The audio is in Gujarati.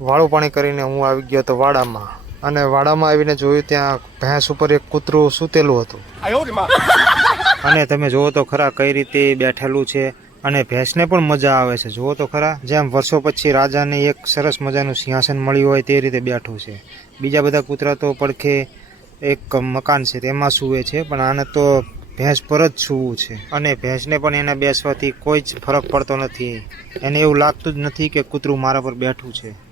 વાળું પાણી કરીને હું આવી ગયો હતો વાડામાં, અને વાડામાં આવીને જોયું ત્યાં ભેંસ ઉપર એક કૂતરું સૂતેલું હતું, અને તમે જુઓ તો ખરા કઈ રીતે બેઠેલું છે, અને ભેંસને પણ મજા આવે છે. જુઓ તો ખરા, જેમ વર્ષો પછી રાજાને એક સરસ મજાનું સિંહાસન મળ્યું હોય તે રીતે બેઠું છે. બીજા બધા કૂતરા તો પડખે એક મકાન છે તેમાં સૂવે છે, પણ આને તો ભેંસ પર જ સૂવું છે, અને ભેંસને પણ એને બેસવાથી કોઈ જ ફરક પડતો નથી. એને એવું લાગતું જ નથી કે કૂતરું મારા પર બેઠું છે.